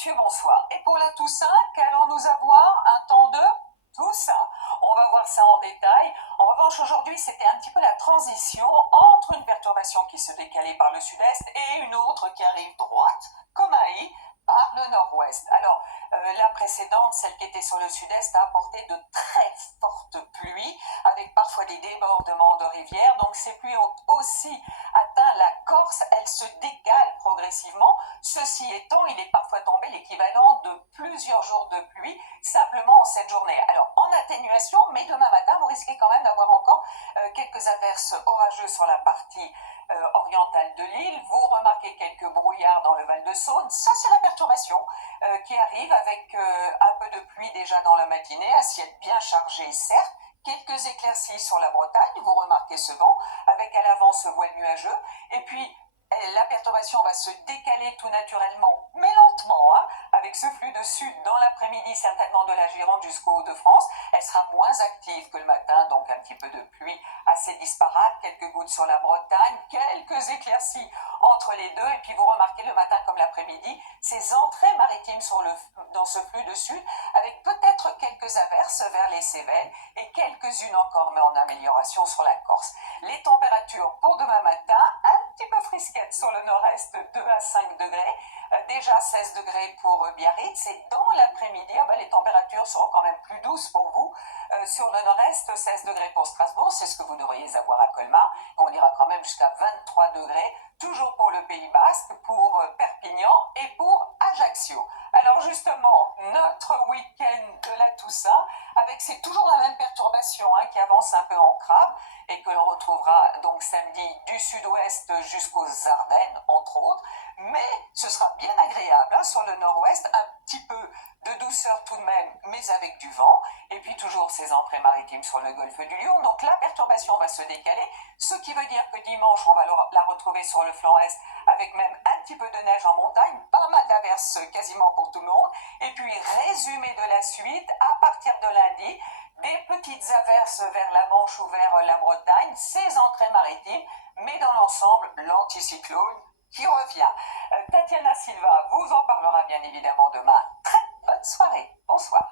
monsieur, bonsoir. Et pour la Toussaint, qu'allons-nous avoir? Un temps de Toussaint. On va voir ça en détail. En revanche, aujourd'hui, c'était un petit peu la transition entre une perturbation qui se décalait par le sud-est et une autre qui arrive droite, comme Haï, par le nord-ouest. Alors, la précédente, celle qui était sur le sud-est, a apporté de très fortes pluies, avec parfois des débordements de rivières. Donc, ces pluies ont aussi atteint la Corse. Elles se décalent progressivement. Ceci étant, il est parfois tombé l'équivalent de plusieurs jours de pluie, simplement en cette journée. Alors, en atténuation, mais demain matin, vous risquez quand même d'avoir encore quelques averses orageuses sur la partie orientale de l'île. Vous remarquez quelques brouillards dans le Val-de-Saône. Ça, c'est la perturbation qui arrive avec un peu de pluie déjà dans la matinée, un ciel bien chargé, certes, quelques éclaircies sur la Bretagne. Vous remarquez ce vent avec à l'avant ce voile nuageux. Et puis, la perturbation va se décaler tout naturellement, mais lentement, avec ce flux de sud dans l'après-midi, certainement de la Gironde jusqu'au Hauts-de-France. Elle sera moins active que le matin, donc un petit peu de pluie assez disparate, quelques gouttes sur la Bretagne, quelques éclaircies entre les deux. Et puis vous remarquez le matin comme l'après-midi, ces entrées maritimes dans ce flux de sud, avec peut-être quelques averses vers les Cévennes et quelques-unes encore, mais en amélioration sur la Corse. Les températures pour demain matin, un petit peu frisquettes sur le nord-est, 2 à 5 degrés, déjà 16 degrés pour Biarritz, et dans l'après-midi, les températures seront quand même plus douces pour vous. Sur le nord-est, 16 degrés pour Strasbourg, c'est ce que vous devriez avoir à Colmar. On ira quand même jusqu'à 23 degrés, toujours pour le Pays Basque, pour Perpignan et pour Ajaccio. Alors justement, notre week-end de la Toussaint, c'est toujours la même perturbation qui avance un peu en crabe et que l'on retrouvera donc samedi du sud-ouest jusqu'aux Ardennes, entre autres. Mais ce sera bien agréable sur le nord-ouest, un petit peu de douceur tout de même, mais avec du vent. Et puis toujours ces entrées maritimes sur le golfe du Lion. Donc la perturbation va se décaler, ce qui veut dire que dimanche, on va la retrouver sur le flanc est, avec même un petit peu de neige en montagne, pas mal d'averses quasiment pour tout le monde. Et puis résumé de la suite, à partir de lundi, des petites averses vers la Manche ou vers la Bretagne, ces entrées maritimes, mais dans l'ensemble, l'anticyclone qui revient. Tatiana Silva vous en parlera bien évidemment demain. Très bonne soirée. Bonsoir.